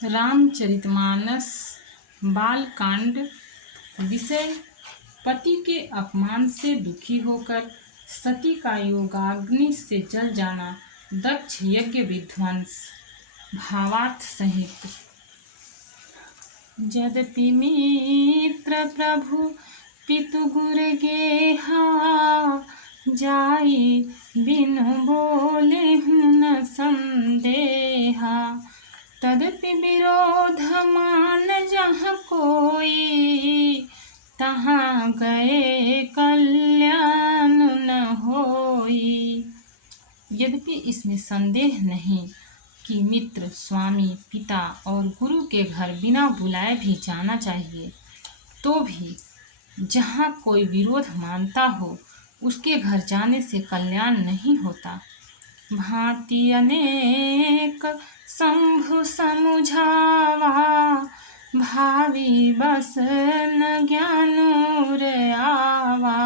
रामचरितमानस बालकांड। विषय: पति के अपमान से दुखी होकर सती का योगाग्नि से जल जाना। दक्ष यज्ञ विध्वंस। भावार्थ सहित। यद्यपि मित्र प्रभु पितु गुर गेहा, जाई बिनु बोले न संदेहा। तदपि विरोध मान जहाँ कोई, तहाँ गए कल्याण न होई। यद्यपि इसमें संदेह नहीं कि मित्र, स्वामी, पिता और गुरु के घर बिना बुलाए भी जाना चाहिए, तो भी जहाँ कोई विरोध मानता हो उसके घर जाने से कल्याण नहीं होता। भांति अनेक शंभु समुझावा, भावी बस न ज्ञानूर आवा।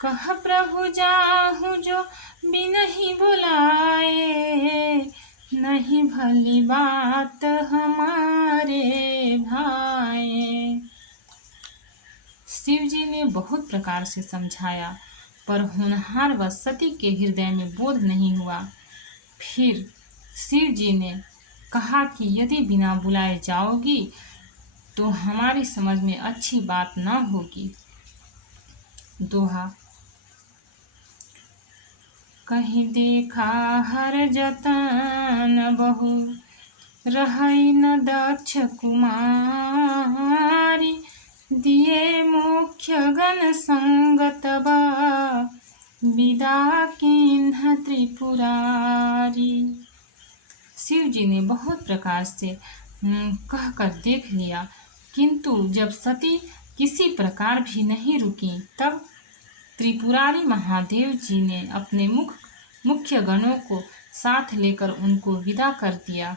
कह प्रभु जाहु जो बिनहि बुलाए, नहीं भली बात हमारे भाए। शिव जी ने बहुत प्रकार से समझाया, पर होनहार व सती के हृदय में बोध नहीं हुआ। फिर शिव जी ने कहा कि यदि बिना बुलाए जाओगी तो हमारी समझ में अच्छी बात न होगी। दोहा। कहीं देखा हर जतन बहु, रहई न दक्ष कुमारी। दिए मुख्य गण संगत बा, विदा किन्ह त्रिपुरारी। शिव जी ने बहुत प्रकार से कहकर देख लिया, किंतु जब सती किसी प्रकार भी नहीं रुकी, तब त्रिपुरारी महादेव जी ने अपने मुख्य गणों को साथ लेकर उनको विदा कर दिया।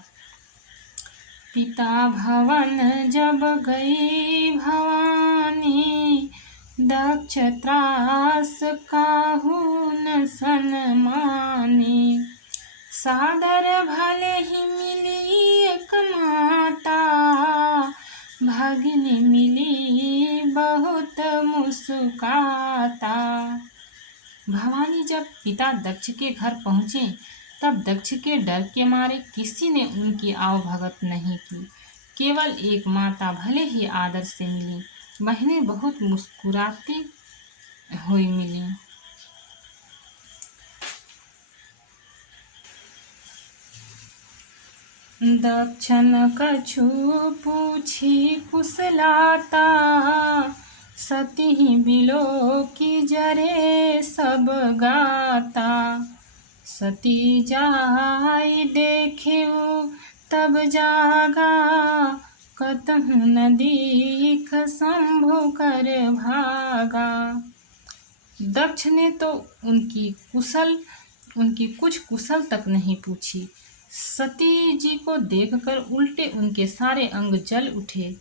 पिता भवन जब गई भवानी, दक्ष त्रास काहू न सन्मानी। सादर भले ही मिली एक माता, भगिनी मिली बहुत मुस्काता। भवानी जब पिता दक्ष के घर पहुँचे, तब दक्ष के डर के मारे किसी ने उनकी आवभगत नहीं की। केवल एक माता भले ही आदर से मिली, बहनें बहुत मुस्कुराती हुई मिली। दक्षन कछु पूछी कुशलाता, सती बिलो की जरे सब गाता। सती जाई देखेऊ तब जागा, कतहु न दीख शंभु कर भागा। दक्ष ने तो उनकी कुछ कुशल तक नहीं पूछी। सती जी को देखकर उल्टे उनके सारे अंग जल उठे।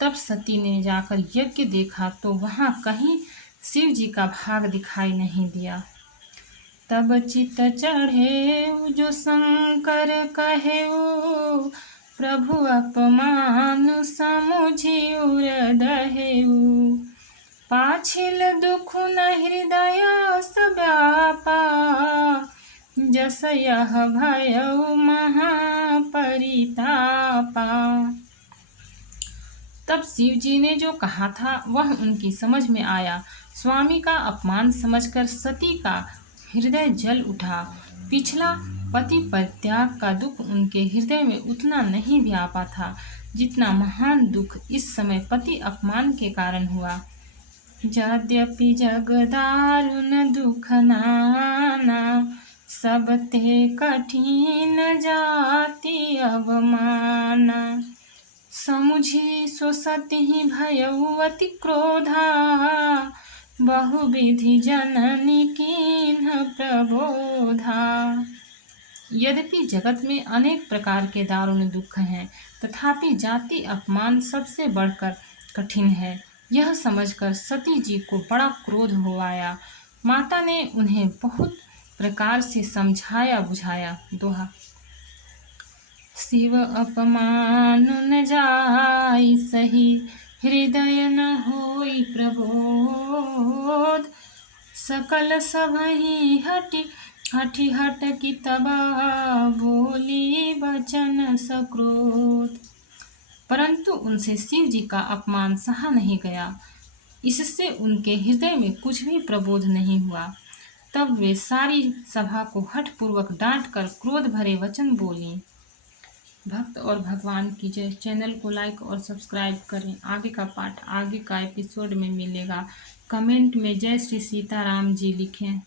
तब सती ने जाकर यज्ञ देखा तो वहाँ कहीं शिव जी का भाग दिखाई नहीं दिया। तब चित चढ़े जो शंकर कहेऊ, प्रभु अपमान समुझी उर दहेऊ। पाछिल दुख न हृदय व्यापा, जस यह भयऊ महापरितापा। तब शिव जी ने जो कहा था वह उनकी समझ में आया। स्वामी का अपमान समझकर सती का हृदय जल उठा। पिछला पति परित्याग का दुख उनके हृदय में उतना नहीं व्यापा था जितना महान दुख इस समय पति अपमान के कारण हुआ। यद्यपि जग दारुण दुख नाना, सब ते कठिन जाति अवमाना। समुझी सो सती भयऊ अति क्रोधा, बहुविधि जननी कीन्ह प्रबोधा। यद्यपि जगत में अनेक प्रकार के दारुण दुख हैं, तथापि जाति अपमान सबसे बढ़कर कठिन है। यह समझकर सती जी को बड़ा क्रोध हो आया। माता ने उन्हें बहुत प्रकार से समझाया बुझाया। दोहा। शिव अपमान न जाई सही, हृदय न होई प्रबोध। सकल सबहि हठी हटकी तबा, बोली वचन सक्रोध। परंतु उनसे शिव जी का अपमान सहा नहीं गया, इससे उनके हृदय में कुछ भी प्रबोध नहीं हुआ। तब वे सारी सभा को हठपूर्वक डांट कर क्रोध भरे वचन बोली। भक्त और भगवान की जय। चैनल को लाइक और सब्सक्राइब करें। आगे का पाठ आगे का एपिसोड में मिलेगा। कमेंट में जय श्री सीताराम जी लिखें।